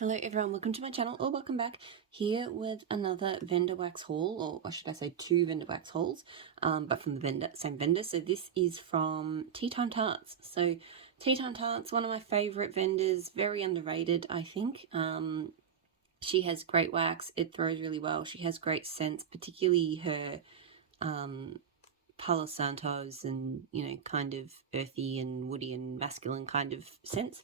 Hello everyone, welcome to my channel, or welcome back, here with another vendor wax haul, or should I say two vendor wax hauls, but from the same vendor. So this is from Tea Time Tarts. So Tea Time Tarts, one of my favourite vendors, very underrated I think. She has great wax, it throws really well, she has great scents, particularly her Palo Santos and, you know, kind of earthy and woody and masculine kind of scents.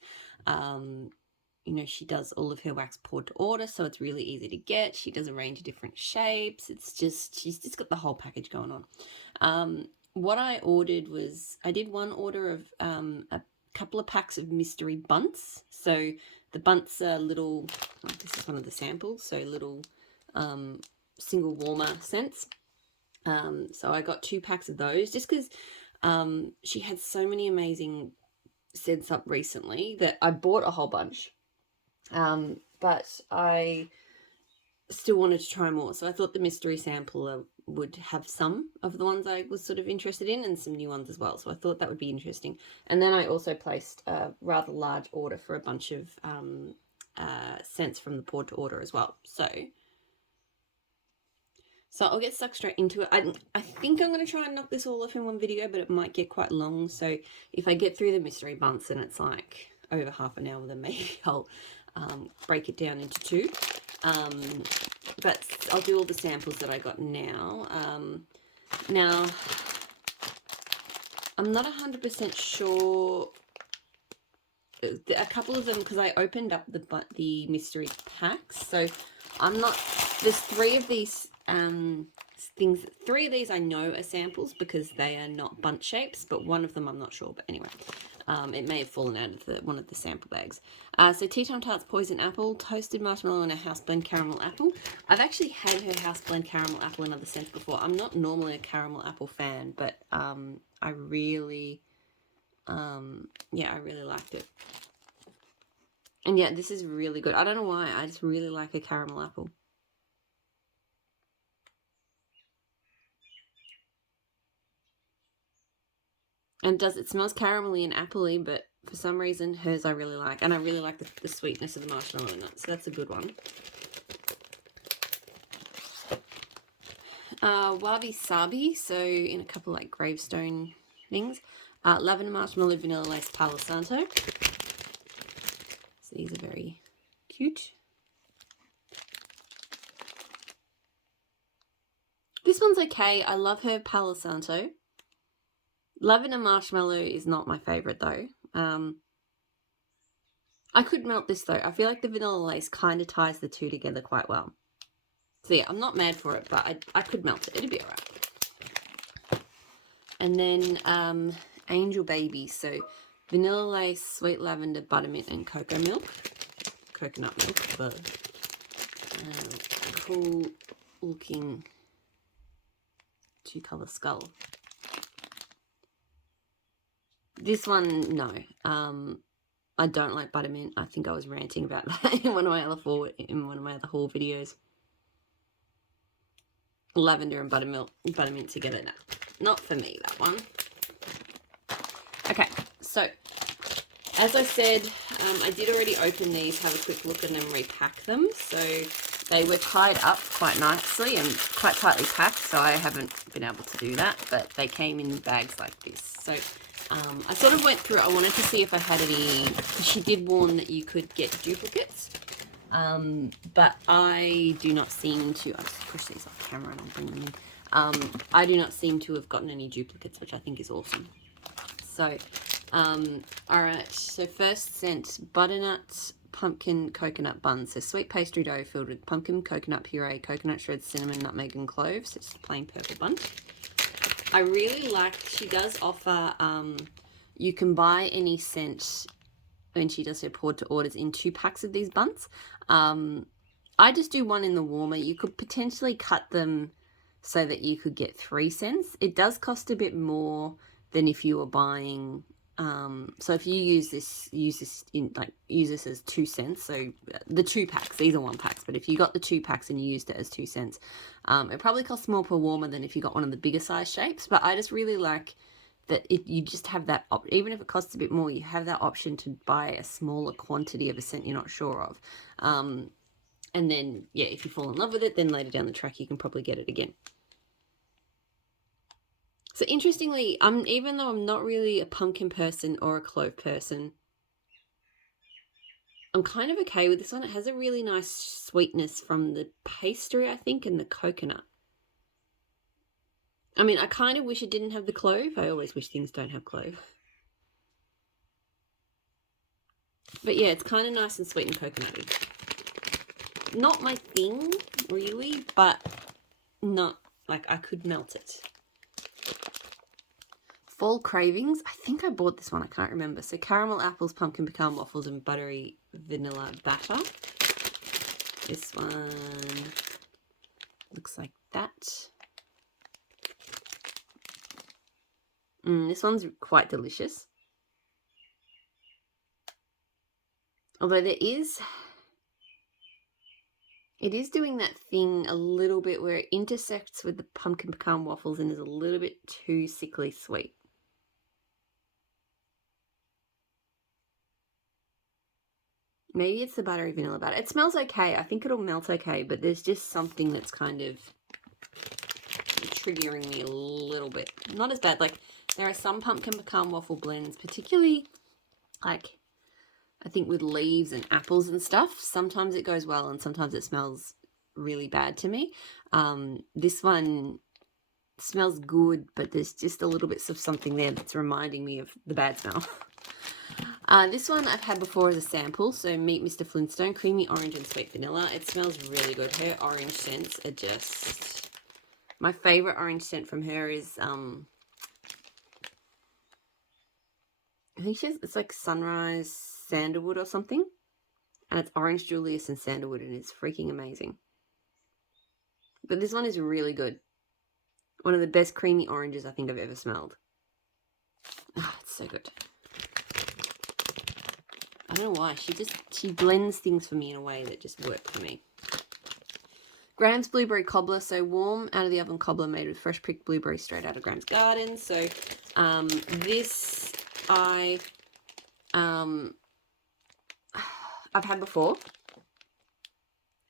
You know, she does all of her wax poured to order, so it's really easy to get. She does a range of different shapes. She's just got the whole package going on. What I ordered was, I did one order of a couple of packs of mystery Bundts. So the Bundts are little, this is one of the samples, so little single warmer scents. So I got 2 packs of those just because she had so many amazing scents up recently that I bought a whole bunch. But I still wanted to try more, so I thought the mystery sampler would have some of the ones I was sort of interested in and some new ones as well, so I thought that would be interesting. And then I also placed a rather large order for a bunch of scents from the poured to order as well. So I'll get stuck straight into it. I think I'm going to try and knock this all off in one video, but it might get quite long, so if I get through the mystery Bundts and it's like over half an hour, then maybe I'll break it down into 2. But I'll do all the samples that I got now. Now, I'm not 100% sure. A couple of them, because I opened up the mystery packs, so I'm not. There's 3 of these things. 3 of these I know are samples because they are not bundt shapes, but one of them I'm not sure. But anyway. It may have fallen out of one of the sample bags. So Tea Time Tarts Poison Apple, Toasted Marshmallow, and a House Blend Caramel Apple. I've actually had her House Blend Caramel Apple in other scents before. I'm not normally a caramel apple fan, but I really, yeah, I really liked it. And yeah, this is really good. I don't know why, I just really like a caramel apple. And it smells caramelly and appley, but for some reason hers I really like. And I really like the sweetness of the marshmallow nuts, so that's a good one. Wabi Sabi, so in a couple like gravestone things. Lavender Marshmallow, Vanilla Lace, Palo Santo. So these are very cute. This one's okay. I love her Palo Santo. Lavender Marshmallow is not my favourite though. I could melt this though. I feel like the Vanilla Lace kind of ties the 2 together quite well. So yeah, I'm not mad for it, but I could melt it. It'd be alright. And then Angel Baby. So Vanilla Lace, Sweet Lavender, Buttermint, and Coconut Milk. But cool looking 2-colour skull. This one, no. I don't like Buttermint. I think I was ranting about that in one of my other haul videos. Lavender and Buttermint together, no. Not for me, that one. Okay, so as I said, I did already open these, have a quick look, and then repack them. So they were tied up quite nicely and quite tightly packed, so I haven't been able to do that, but they came in bags like this. So I sort of went through, I wanted to see if I had any, she did warn that you could get duplicates, but I do not seem to, I'll just push these off camera and I'll bring them in. I do not seem to have gotten any duplicates, which I think is awesome. So, alright, so first scent, Butternuts, Pumpkin Coconut Buns. So sweet pastry dough filled with pumpkin, coconut puree, coconut shreds, cinnamon, nutmeg, and cloves. It's a plain purple bun. I really like, she does offer, you can buy any scent when she does her poured to orders in 2 packs of these Bundts. I just do one in the warmer. You could potentially cut them so that you could get 3 scents. It does cost a bit more than if you were buying, so if you use this as 2 cents, so the 2 packs, these are 1 packs, but if you got the 2 packs and you used it as 2 cents, it probably costs more per warmer than if you got one of the bigger size shapes. But I just really like that you just have that even if it costs a bit more, you have that option to buy a smaller quantity of a scent you're not sure of. And then, yeah, if you fall in love with it, then later down the track you can probably get it again. So interestingly, even though I'm not really a pumpkin person or a clove person, I'm kind of okay with this one. It has a really nice sweetness from the pastry, I think, and the coconut. I mean, I kind of wish it didn't have the clove. I always wish things don't have clove. But yeah, it's kind of nice and sweet and coconutty. Not my thing, really, but not, like, I could melt it. Fall Cravings. I think I bought this one. I can't remember. So caramel apples, pumpkin pecan waffles, and buttery vanilla batter. This one looks like that. This one's quite delicious. Although it is doing that thing a little bit where it intersects with the pumpkin pecan waffles and is a little bit too sickly sweet. Maybe it's the buttery vanilla batter. It smells okay. I think it'll melt okay, but there's just something that's kind of triggering me a little bit. Not as bad. Like, there are some pumpkin pecan waffle blends, particularly, like, I think with leaves and apples and stuff, sometimes it goes well and sometimes it smells really bad to me. This one smells good, but there's just a little bit of something there that's reminding me of the bad smell. This one I've had before as a sample, so Meet Mr. Flintstone, creamy orange and sweet vanilla. It smells really good. Her orange scents are just... My favourite orange scent from her is, I think it's like Sunrise Sandalwood or something. And it's Orange Julius and Sandalwood, and it's freaking amazing. But this one is really good. One of the best creamy oranges I think I've ever smelled. It's so good. I don't know why. She blends things for me in a way that just work for me. Graham's Blueberry Cobbler. So warm out of the oven cobbler made with fresh picked blueberries straight out of Graham's garden. So this I've had before.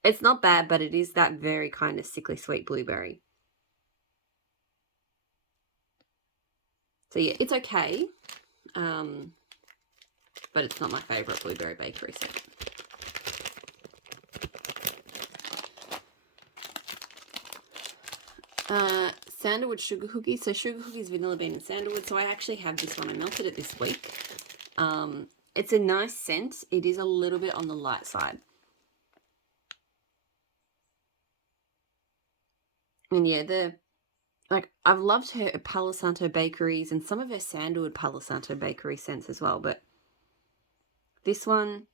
It's not bad, but it is that very kind of sickly sweet blueberry. So yeah, it's okay. But it's not my favourite blueberry bakery scent. Sandalwood sugar cookies. So sugar cookies, vanilla bean and sandalwood. So I actually have this one. I melted it this week. It's a nice scent. It is a little bit on the light side. And yeah, I've loved her Palo Santo bakeries and some of her Sandalwood Palo Santo bakery scents as well, but this one,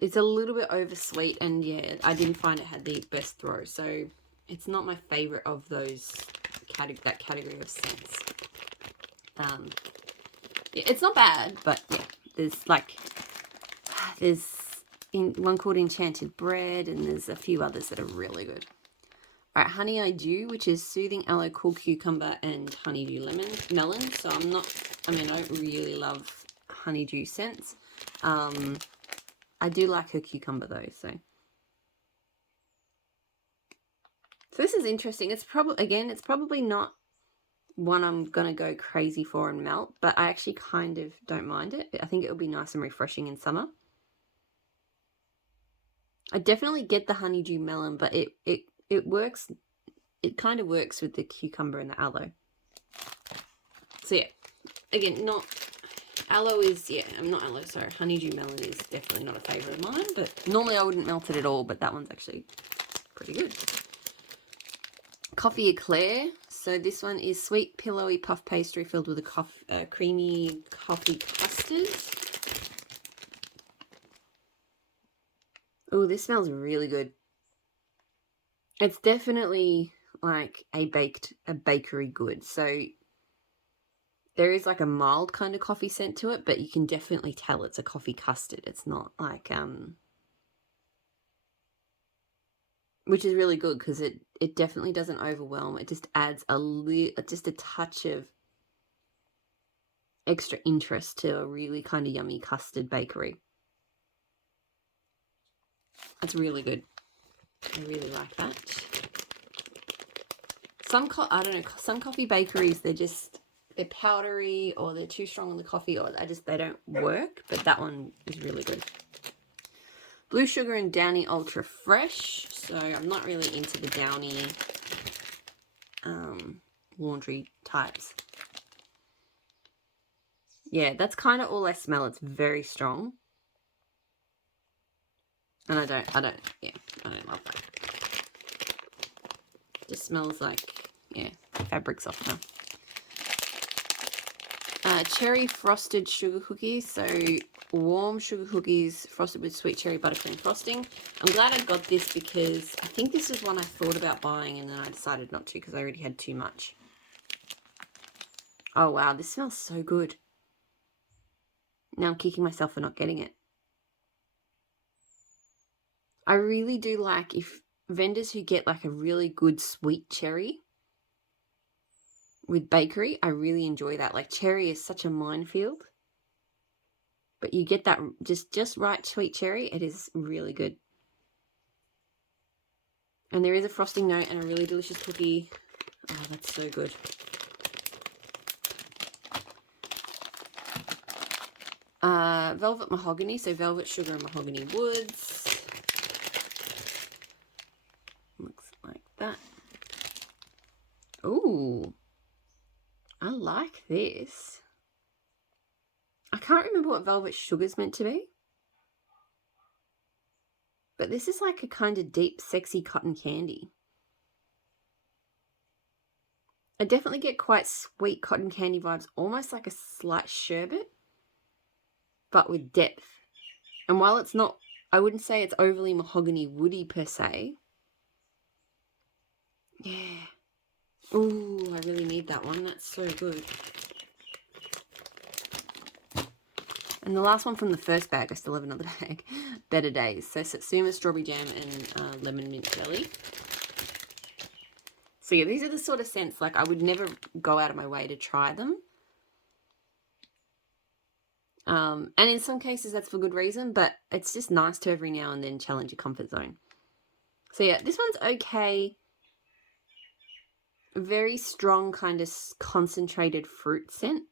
it's a little bit oversweet, and yeah, I didn't find it had the best throw, so it's not my favourite of those that category of scents. Yeah, it's not bad, but yeah, there's one called Enchanted Bread, and there's a few others that are really good. All right, Honey I Do, which is soothing aloe, cool cucumber, and honeydew melon. So I don't really love honeydew scents. I do like her cucumber though, so this is interesting. It's probably not one I'm gonna go crazy for and melt, but I actually kind of don't mind it. I think it would be nice and refreshing in summer. I definitely get the honeydew melon, but it works. It kind of works with the cucumber and the aloe. So yeah, again, not aloe is, yeah, I'm not aloe, sorry. Honeydew melon is definitely not a favourite of mine, but normally I wouldn't melt it at all, but that one's actually pretty good. Coffee Eclair. So this one is sweet, pillowy puff pastry filled with a creamy coffee custard. Oh, this smells really good. It's definitely like a bakery good. So there is like a mild kind of coffee scent to it, but you can definitely tell it's a coffee custard. It's not like which is really good because it definitely doesn't overwhelm. It just adds just a touch of extra interest to a really kind of yummy custard bakery. That's really good. I really like that. I don't know, some coffee bakeries, they're powdery or they're too strong on the coffee or they don't work, but that one is really good. Blue Sugar and Downy Ultra Fresh. So I'm not really into the Downy laundry types. Yeah, that's kind of all I smell. It's very strong. And I don't love that. Just smells like, yeah, fabric softener. Cherry frosted sugar cookies. So warm sugar cookies frosted with sweet cherry buttercream frosting. I'm glad I got this because I think this is one I thought about buying and then I decided not to because I already had too much. Oh wow, this smells so good. Now I'm kicking myself for not getting it. I really do like if vendors who get like a really good sweet cherry with bakery, I really enjoy that. Like cherry is such a minefield, but you get that just right sweet cherry. It is really good. And there is a frosting note and a really delicious cookie. Oh, that's so good. Velvet Mahogany, so velvet sugar and mahogany woods. Looks like that. Ooh, I like this. I can't remember what velvet sugar's meant to be. But this is like a kind of deep, sexy cotton candy. I definitely get quite sweet cotton candy vibes, almost like a slight sherbet, but with depth. And while it's not, I wouldn't say it's overly mahogany woody per se. Yeah. Ooh, I really need that one. That's so good. And the last one from the first bag, I still have another bag, Better Days. So Satsuma Strawberry Jam and Lemon Mint Jelly. So yeah, these are the sort of scents, like I would never go out of my way to try them. And in some cases that's for good reason, but it's just nice to every now and then challenge your comfort zone. So yeah, this one's okay. Very strong kind of concentrated fruit scent.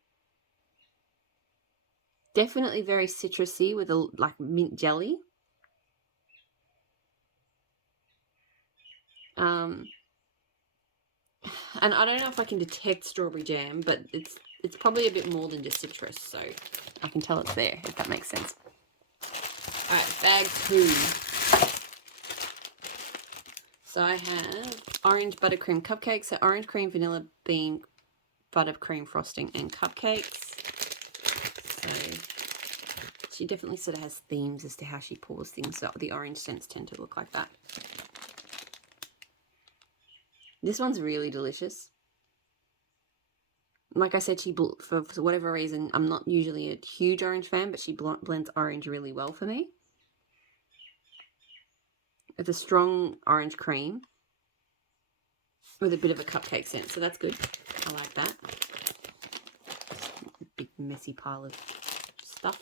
Definitely very citrusy with a like mint jelly. And I don't know if I can detect strawberry jam, but it's probably a bit more than just citrus, so I can tell it's there, if that makes sense. All right, bag 2. So I have orange buttercream cupcakes, so orange cream, vanilla bean, buttercream frosting, and cupcakes. So she definitely sort of has themes as to how she pours things, so the orange scents tend to look like that. This one's really delicious. Like I said, for whatever reason, I'm not usually a huge orange fan, but she blends orange really well for me. It's a strong orange cream with a bit of a cupcake scent, so that's good. I like that. Big messy pile of stuff.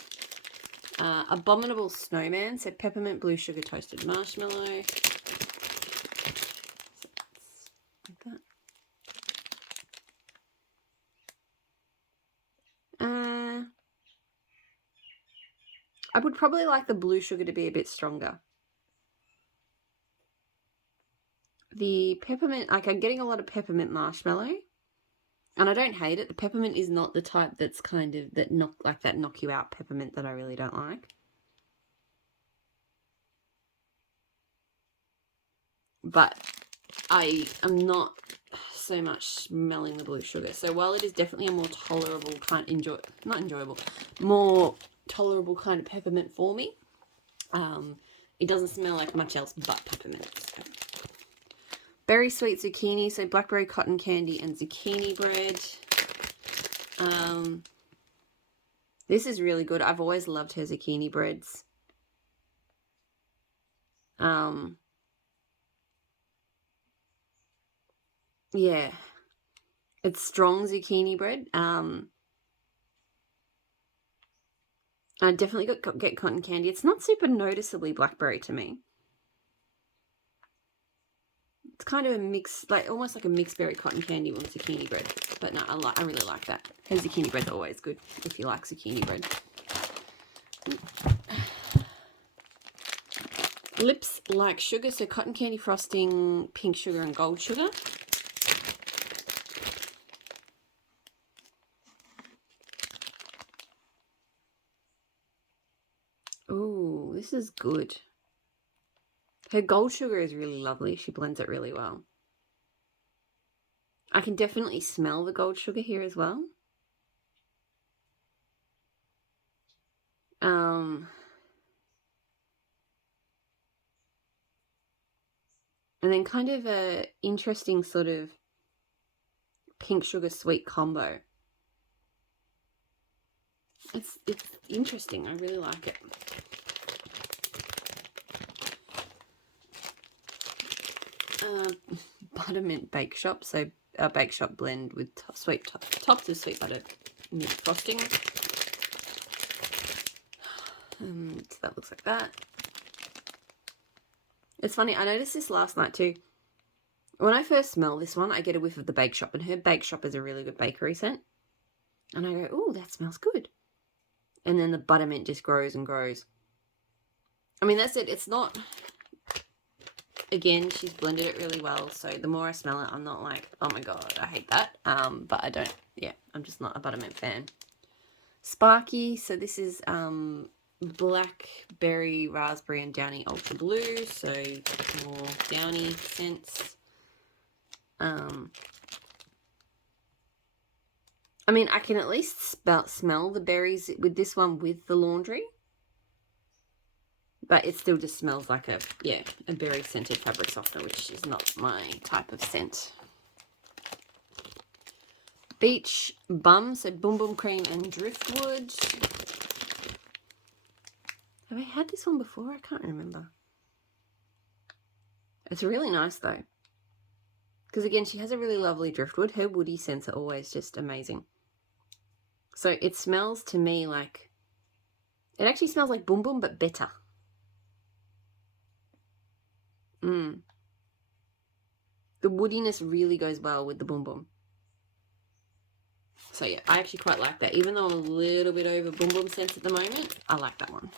Abominable Snowman, so peppermint, blue sugar, toasted marshmallow. So like that. I would probably like the blue sugar to be a bit stronger. The peppermint, like I'm getting a lot of peppermint marshmallow, and I don't hate it. The peppermint is not the type that's kind of knock you out peppermint that I really don't like. But I am not so much smelling the blue sugar. So while it is definitely a more tolerable more tolerable kind of peppermint for me, it doesn't smell like much else but peppermint. So. Berry sweet zucchini, so blackberry cotton candy and zucchini bread. This is really good. I've always loved her zucchini breads. Yeah. It's strong zucchini bread. I definitely get cotton candy. It's not super noticeably blackberry to me. It's kind of a mix, like almost like a mixed berry cotton candy with zucchini bread. But no, I really like that. And zucchini bread's always good if you like zucchini bread. Lips like sugar, so cotton candy frosting, pink sugar and gold sugar. Ooh, this is good. Her gold sugar is really lovely. She blends it really well. I can definitely smell the gold sugar here as well. And then kind of a interesting sort of pink sugar sweet combo. It's interesting. I really like it. Buttermint Bake Shop. So a bake shop blend with tops of sweet butter mint frosting. So that looks like that. It's funny, I noticed this last night too. When I first smell this one, I get a whiff of the bake shop, and her bake shop is a really good bakery scent. And I go, oh, that smells good. And then the buttermint just grows and grows. I mean, that's it. It's not... Again, she's blended it really well, so the more I smell it, I'm not like, oh my god, I hate that. But I don't, yeah, I'm just not a Buttermint fan. Sparky, so this is blackberry, raspberry, and Downy Ultra Blue, so more Downy scents. I mean, I can at least smell the berries with this one with the laundry. But it still just smells like a berry scented fabric softener, which is not my type of scent. Beach Bum, so Boom Boom Cream and Driftwood. Have I had this one before? I can't remember. It's really nice though. Because again, she has a really lovely driftwood. Her woody scents are always just amazing. So it smells to me like... It actually smells like Boom Boom, but better. The woodiness really goes well with the Boom Boom. So yeah, I actually quite like that. Even though I'm a little bit over Boom Boom scents at the moment, I like that one.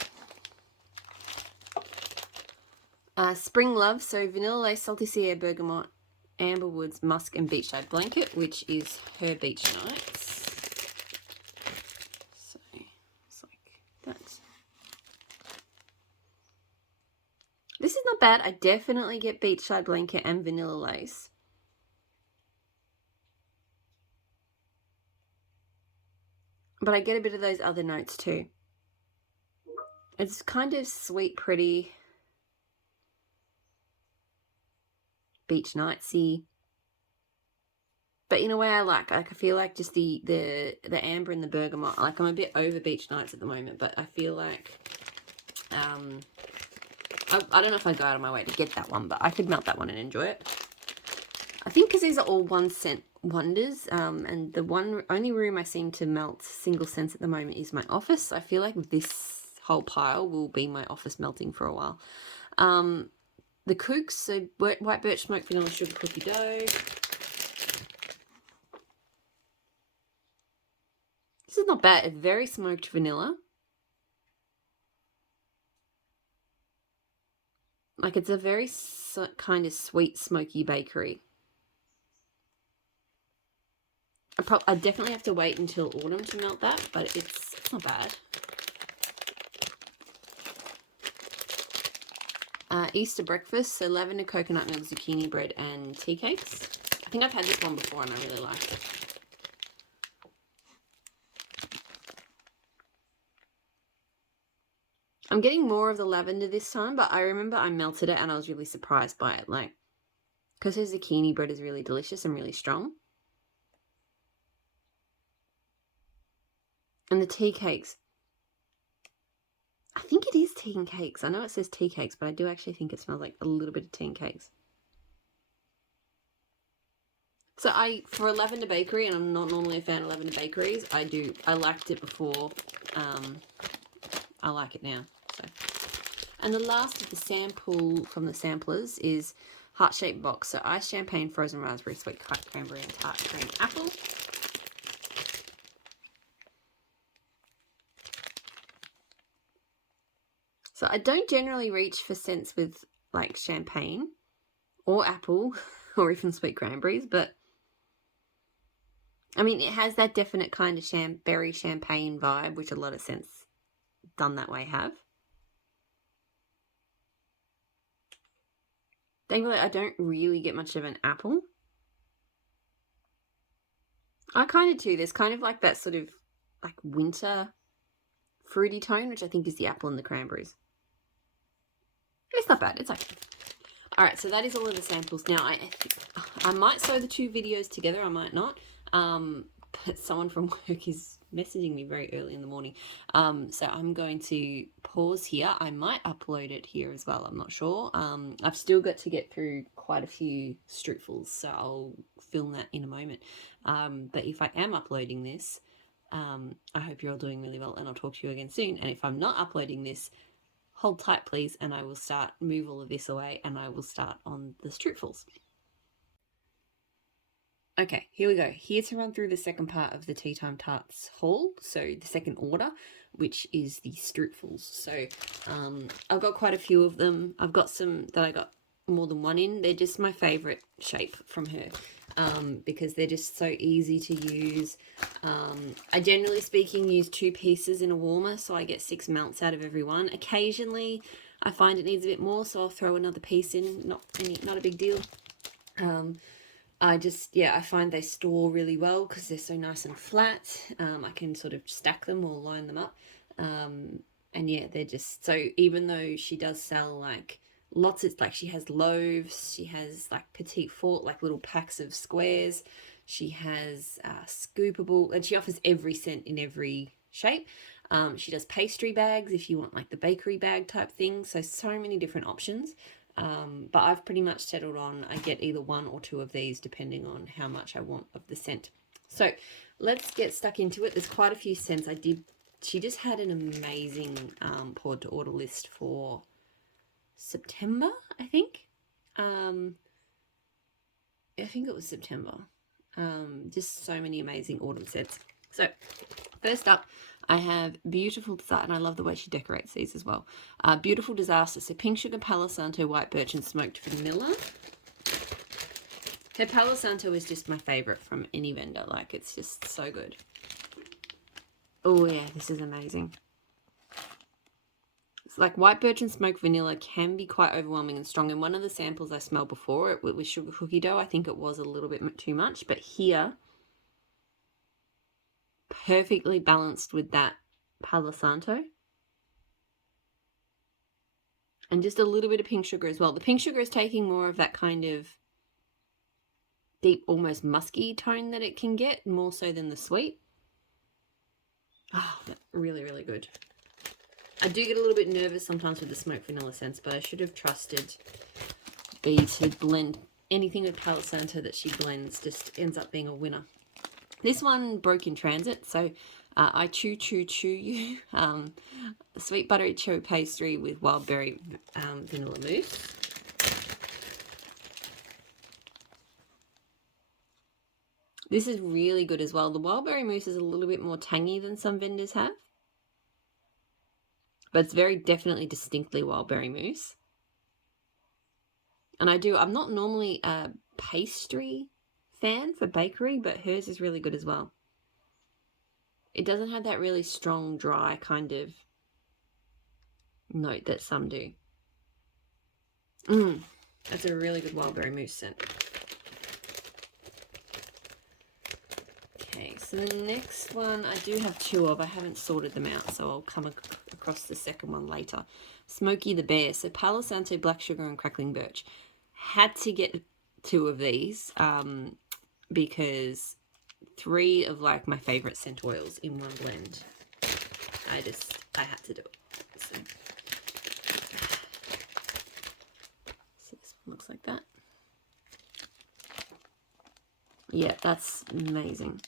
Spring Love, so Vanilla Lace, Salty Sea Air, Bergamot, Amberwoods, Musk, and Beachside Blanket, which is her beach nights. So it's like that. This is not bad. I definitely get Beachside Blanket and Vanilla Lace. But I get a bit of those other notes too. It's kind of sweet, pretty, beach nightsy. But in a way I like. I feel like just the amber and the bergamot. Like I'm a bit over beach nights at the moment, but I feel like I don't know if I'd go out of my way to get that one, but I could melt that one and enjoy it. I think because these are all one scent wonders, and the only room I seem to melt single scents at the moment is my office. I feel like this whole pile will be my office melting for a while. The Kooks, so White Birch Smoked Vanilla Sugar Cookie Dough. This is not bad. It's very smoked vanilla. Like it's a very kind of sweet, smoky bakery. I definitely have to wait until autumn to melt that, but it's not bad. Easter breakfast, so lavender, coconut milk, zucchini bread, and tea cakes. I think I've had this one before and I really liked it. I'm getting more of the lavender this time, but I remember I melted it and I was really surprised by it. Like, because her zucchini bread is really delicious and really strong. And the tea cakes. I think it is tea and cakes. I know it says tea cakes, but I do actually think it smells like a little bit of tea and cakes. So for a lavender bakery, and I'm not normally a fan of lavender bakeries, I liked it before. I like it now. So, and the last of the sample from the samplers is heart-shaped box. So ice champagne, frozen raspberry, sweet cranberry, and tart cream apple. So I don't generally reach for scents with like champagne or apple or even sweet cranberries, but I mean, it has that definite kind of berry champagne vibe, which a lot of scents done that way have. Thankfully, I don't really get much of an apple. I kind of too. There's kind of like that sort of like winter fruity tone, which I think is the apple and the cranberries. It's not bad. It's okay. All right, so that is all of the samples. Now, I might sew the two videos together. I might not. But someone from work is messaging me very early in the morning. So I'm going to pause here. I might upload it here as well. I'm not sure. I've still got to get through quite a few strutfels, so I'll film that in a moment. But if I am uploading this, I hope you're all doing really well, and I'll talk to you again soon. And if I'm not uploading this, hold tight, please, and I will move all of this away, and I will start on the strutfels. Okay, here we go. Here to run through the second part of the Tea Time Tarts haul, so the second order, which is the strutfels. So I've got quite a few of them. I've got some that I got more than one in. They're just my favourite shape from her because they're just so easy to use. I generally speaking use 2 pieces in a warmer, so I get 6 melts out of every one. Occasionally I find it needs a bit more, so I'll throw another piece in. Not a big deal. I find they store really well because they're so nice and flat. I can sort of stack them or line them up. And yeah, they're just, so even though she does sell like lots of, like she has loaves, she has like petite fort, like little packs of squares. She has scoopable, and she offers every scent in every shape. She does pastry bags if you want like the bakery bag type thing. So many different options. But I've pretty much settled on I get either 1 or 2 of these depending on how much I want of the scent. So let's get stuck into it. There's quite a few scents. She just had an amazing poured to order list for September, I think. I think it was September. Just so many amazing autumn scents. So first up, I have Beautiful Disaster, and I love the way she decorates these as well. Beautiful Disaster, so pink sugar, Palo Santo, white birch, and smoked vanilla. Her Palo Santo is just my favourite from any vendor. Like, it's just so good. Oh yeah, this is amazing. It's like white birch and smoked vanilla can be quite overwhelming and strong. In one of the samples I smelled before, with sugar cookie dough, I think it was a little bit too much. But here, perfectly balanced with that Palo Santo. And just a little bit of pink sugar as well. The pink sugar is taking more of that kind of deep, almost musky tone that it can get, more so than the sweet. Oh, really, really good. I do get a little bit nervous sometimes with the smoked vanilla scents, but I should have trusted B to blend anything with Palo Santo that she blends, just ends up being a winner. This one broke in transit, so I chew you. Sweet buttery cherry pastry with wild berry vanilla mousse. This is really good as well. The wild berry mousse is a little bit more tangy than some vendors have, but it's very definitely distinctly wild berry mousse. And I'm not normally a pastry fan for bakery, but hers is really good as well. It doesn't have that really strong, dry kind of note that some do. That's a really good wild berry mousse scent. Okay, so the next one I do have 2 of. I haven't sorted them out, so I'll come across the second one later. Smokey the Bear. So Palo Santo, black sugar, and crackling birch. Had to get 2 of these because 3 of like my favorite scent oils in one blend. I had to do it. So this one looks like that. Yeah, that's amazing.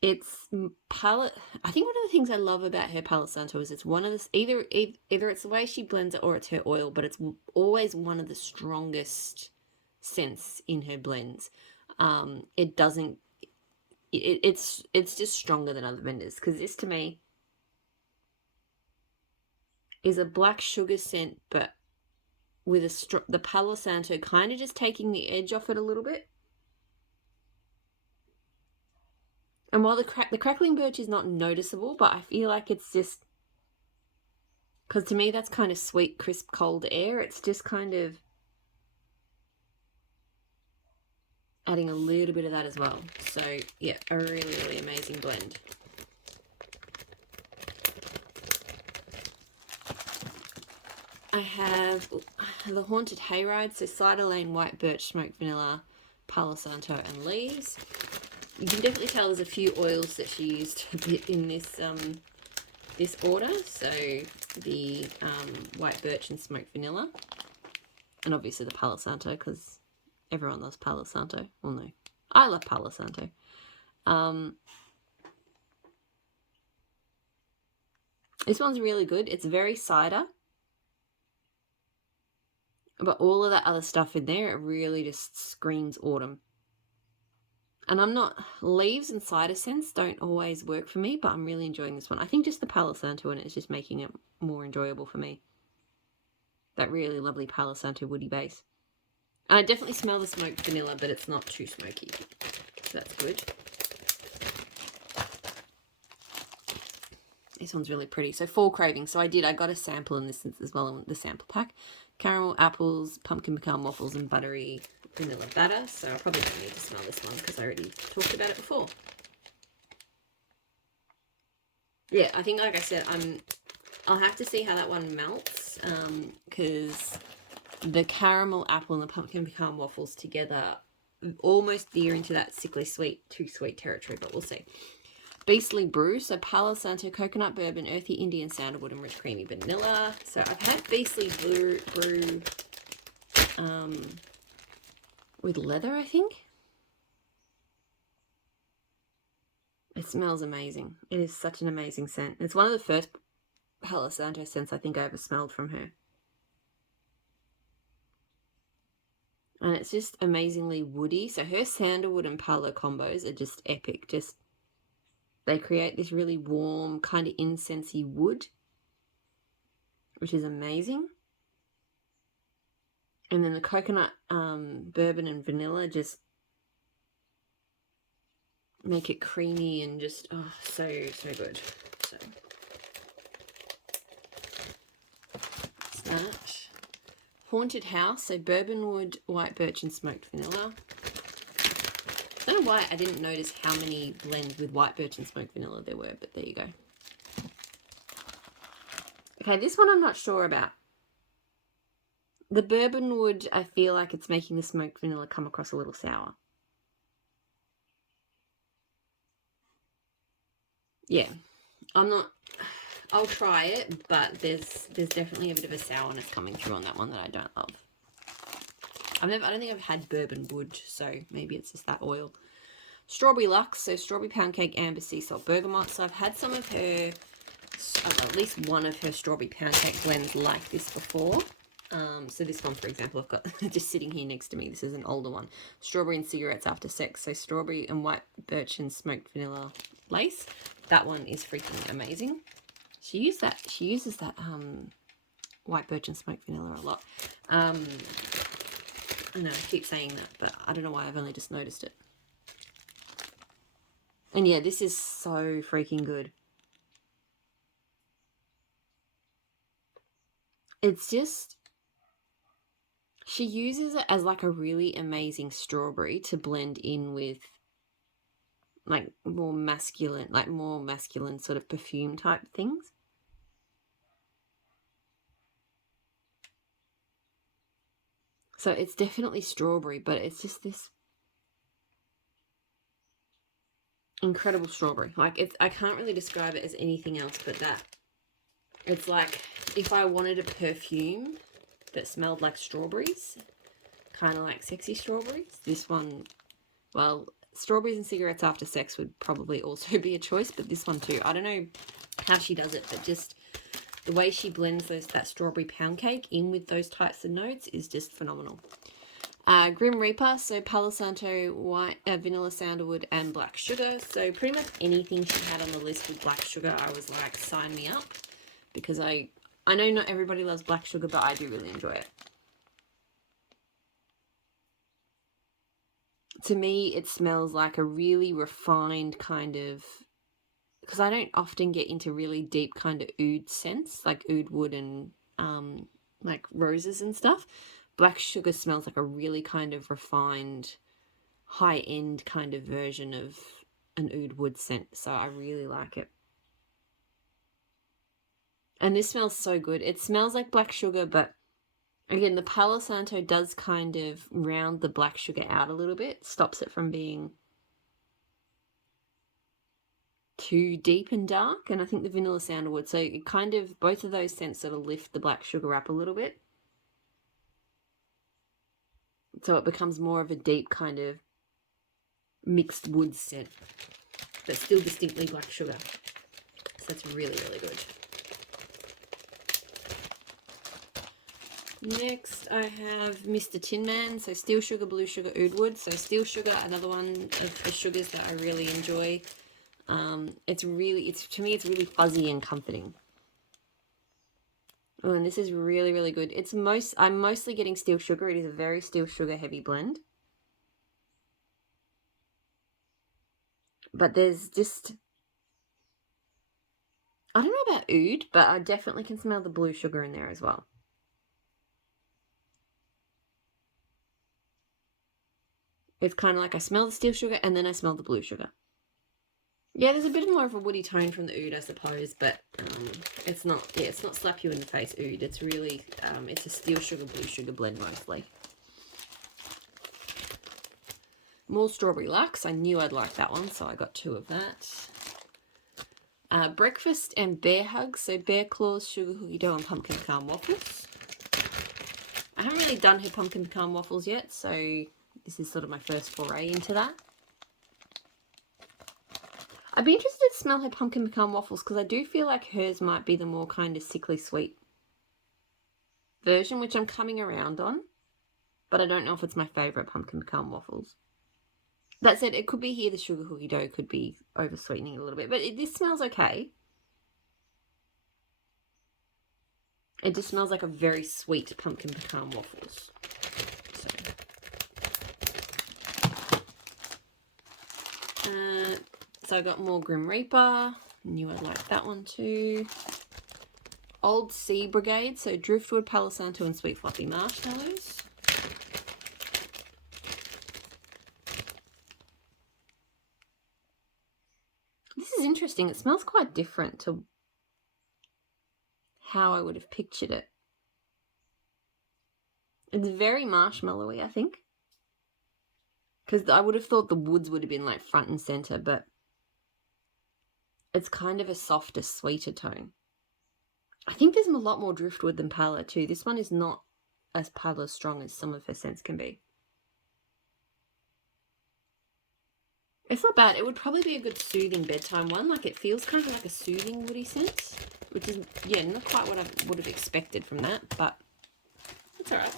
It's Palo. I think one of the things I love about her Palo Santo is it's one of the either it's the way she blends it or it's her oil, but it's always one of the strongest scents in her blends. It doesn't. It's just stronger than other vendors, because this to me is a black sugar scent, but with the Palo Santo kind of just taking the edge off it a little bit. And while the crackling birch is not noticeable, but I feel like it's just, because to me that's kind of sweet, crisp, cold air. It's just kind of adding a little bit of that as well. So yeah, a really, really amazing blend. I have the Haunted Hayride, so Cider Lane, White Birch, Smoked Vanilla, Palo Santo, and Leaves. You can definitely tell there's a few oils that she used a bit in this this order. So the White Birch and Smoked Vanilla, and obviously the Palo Santo, because everyone loves Palo Santo. Well, no, I love Palo Santo. This one's really good. It's very cider, but all of that other stuff in there, it really just screams autumn. And I'm not, leaves and cider scents don't always work for me, but I'm really enjoying this one. I think just the Palo Santo in it is just making it more enjoyable for me. That really lovely Palo Santo woody base. And I definitely smell the smoked vanilla, but it's not too smoky. So that's good. This one's really pretty. So fall craving. So I got a sample in this as well in the sample pack. Caramel, apples, pumpkin pecan waffles, and buttery vanilla batter. So I probably don't need to smell this one because I already talked about it before. Yeah, I think, like I said, I'll have to see how that one melts, because the caramel, apple, and the pumpkin pecan waffles together almost veer into that sickly sweet, too sweet territory, but we'll see. Beastly Brew, so Palo Santo, coconut bourbon, earthy Indian sandalwood, and rich creamy vanilla. So I've had Beastly Brew with leather, I think. It smells amazing. It is such an amazing scent. It's one of the first Palo Santo scents I think I ever smelled from her. And it's just amazingly woody. So her sandalwood and Palo combos are just epic. They create this really warm, kind of incensey wood, which is amazing. And then the coconut, bourbon, and vanilla just make it creamy and just, oh, so good. So that's that. Haunted House, so bourbon wood, white birch, and smoked vanilla. I don't know why I didn't notice how many blends with white birch and smoked vanilla there were, but there you go. Okay, this one I'm not sure about. The bourbon wood, I feel like it's making the smoked vanilla come across a little sour. Yeah, I'll try it, but there's definitely a bit of a sourness coming through on that one that I don't love. I don't think I've had bourbon wood, so maybe it's just that oil. Strawberry Luxe, so strawberry pound cake, amber, sea salt, bergamot. So I've had some of her, at least one of her strawberry pound cake blends like this before. So this one, for example, I've got just sitting here next to me. This is an older one. Strawberry and cigarettes after sex. So strawberry and white birch and smoked vanilla lace. That one is freaking amazing. She uses that white birch and smoked vanilla a lot. I know I keep saying that, but I don't know why I've only just noticed it. And yeah, this is so freaking good. It's just, she uses it as like a really amazing strawberry to blend in with like more masculine sort of perfume type things. So it's definitely strawberry, but it's just this incredible strawberry. Like, I can't really describe it as anything else but that. It's like if I wanted a perfume that smelled like strawberries, kind of like sexy strawberries. This one, well, strawberries and cigarettes after sex would probably also be a choice, but this one too. I don't know how she does it, but just the way she blends that strawberry pound cake in with those types of notes is just phenomenal. Grim Reaper, so Palo Santo, white, vanilla sandalwood, and black sugar. So pretty much anything she had on the list with black sugar, I was like, sign me up. Because I know not everybody loves black sugar, but I do really enjoy it. To me, it smells like a really refined kind of... Because I don't often get into really deep kind of oud scents, like oud wood and like roses and stuff. Black sugar smells like a really kind of refined, high-end kind of version of an oud wood scent. So I really like it. And this smells so good. It smells like black sugar, but again, the Palo Santo does kind of round the black sugar out a little bit. Stops it from being too deep and dark. And I think the vanilla sandalwood. So it kind of, both of those scents sort of lift the black sugar up a little bit. So it becomes more of a deep kind of mixed wood scent, but still distinctly black sugar. So that's really, really good. Next, I have Mr. Tin Man, so steel sugar, blue sugar, oud wood. So steel sugar, another one of the sugars that I really enjoy. To me, it's really fuzzy and comforting. Oh, and this is really, really good. I'm mostly getting steel sugar. It is a very steel sugar heavy blend. But there's just... I don't know about oud, but I definitely can smell the blue sugar in there as well. It's kind of like I smell the steel sugar and then I smell the blue sugar. Yeah, there's a bit more of a woody tone from the oud, I suppose, but it's not slap you in the face oud. It's really, it's a steel sugar, blue sugar blend mostly. More Strawberry Lux. I knew I'd like that one, so I got 2 of that. Breakfast and Bear Hugs. So Bear Claws, Sugar Cookie Dough, and Pumpkin Pecan Waffles. I haven't really done her Pumpkin Pecan Waffles yet, so this is sort of my first foray into that. I'd be interested to smell her Pumpkin Pecan Waffles because I do feel like hers might be the more kind of sickly sweet version, which I'm coming around on. But I don't know if it's my favourite Pumpkin Pecan Waffles. That said, it could be here the Sugar Cookie Dough could be over-sweetening a little bit. But this smells okay. It just smells like a very sweet Pumpkin Pecan Waffles. So I got more Grim Reaper. Knew I'd like that one too. Old Sea Brigade. So Driftwood, Palo Santo, and Sweet Fluffy Marshmallows. This is interesting. It smells quite different to how I would have pictured it. It's very marshmallowy, I think. Because I would have thought the woods would have been like front and center, but it's kind of a softer, sweeter tone. I think there's a lot more driftwood than Palo too. This one is not as Palo strong as some of her scents can be. It's not bad. It would probably be a good soothing bedtime one. Like it feels kind of like a soothing woody scent, which is, yeah, not quite what I would have expected from that, but it's all right.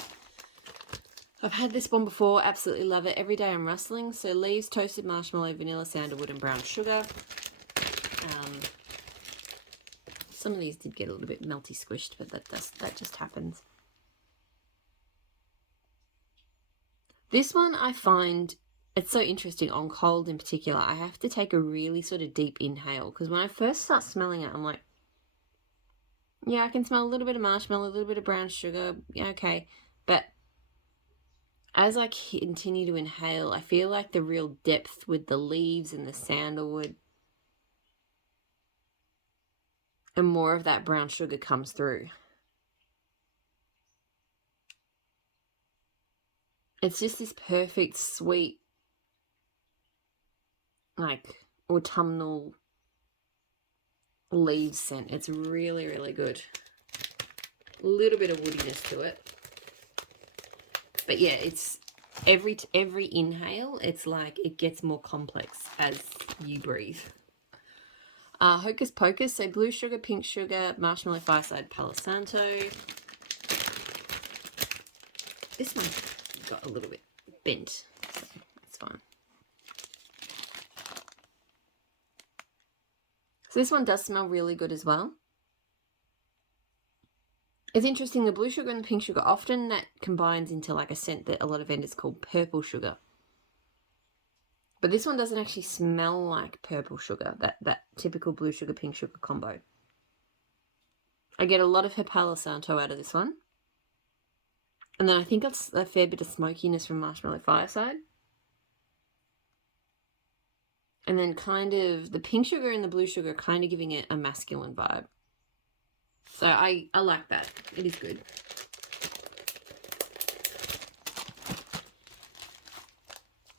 I've had this one before, absolutely love it. Every day I'm rustling. So leaves, toasted marshmallow, vanilla, sandalwood, and brown sugar. Some of these did get a little bit melty squished, but that just happens. This one I find it's so interesting on cold in particular. I have to take a really sort of deep inhale because when I first start smelling it, I'm like, yeah, I can smell a little bit of marshmallow, a little bit of brown sugar. Yeah, okay. But as I continue to inhale, I feel like the real depth with the leaves and the sandalwood and more of that brown sugar comes through. It's just this perfect, sweet, like, autumnal leaves scent. It's really, really good. A little bit of woodiness to it. But yeah, it's every inhale, it's like it gets more complex as you breathe. Hocus Pocus, so blue sugar, pink sugar, marshmallow, fireside, Palo Santo. This one got a little bit bent. It's fine. So this one does smell really good as well. It's interesting, the blue sugar and the pink sugar, often that combines into like a scent that a lot of vendors call purple sugar. But this one doesn't actually smell like purple sugar, that typical blue sugar, pink sugar combo. I get a lot of her Palo Santo out of this one. And then I think it's a fair bit of smokiness from Marshmallow Fireside. And then kind of the pink sugar and the blue sugar kind of giving it a masculine vibe. So I like that. It is good.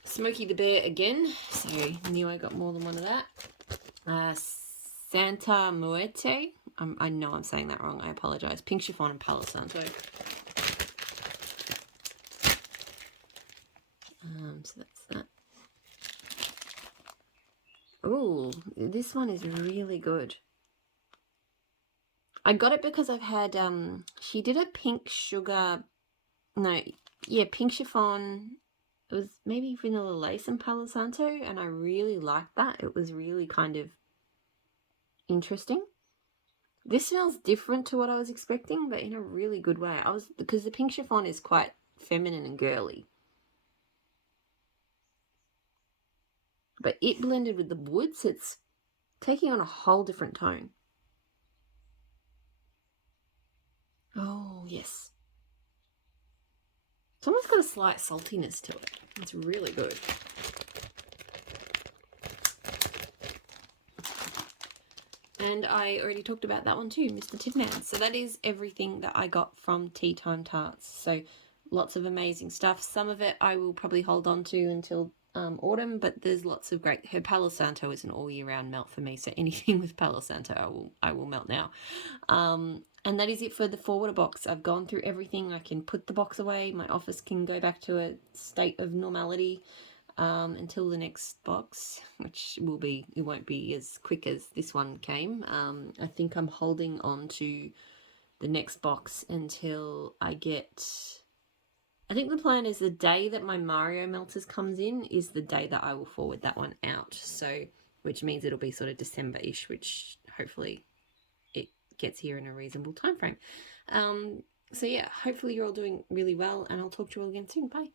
Smokey the Bear again. So I knew I got more than one of that. Santa Muerte. I know I'm saying that wrong. I apologize. Pink Chiffon and Palo Santo. So that's that. Oh, this one is really good. I got it because I've had, she did a pink sugar, no, yeah, pink chiffon. It was maybe vanilla lace and Palo Santo, and I really liked that. It was really kind of interesting. This smells different to what I was expecting, but in a really good way. Because the pink chiffon is quite feminine and girly. But it blended with the woods, it's taking on a whole different tone. Oh, yes. It's almost got a slight saltiness to it. It's really good. And I already talked about that one too, Mr. Tidman. So that is everything that I got from Tea Time Tarts. So lots of amazing stuff. Some of it I will probably hold on to until autumn, but there's lots of great. Her Palo Santo is an all year round melt for me, so anything with Palo Santo I will melt now. And that is it for the forwarder box. I've gone through everything. I can put the box away. My office can go back to a state of normality until the next box, which it won't be as quick as this one came. I think I'm holding on to the next box until I think the plan is the day that my Mario Melters comes in is the day that I will forward that one out. So, which means it'll be sort of December-ish, which hopefully it gets here in a reasonable time frame. So yeah, hopefully you're all doing really well, and I'll talk to you all again soon. Bye.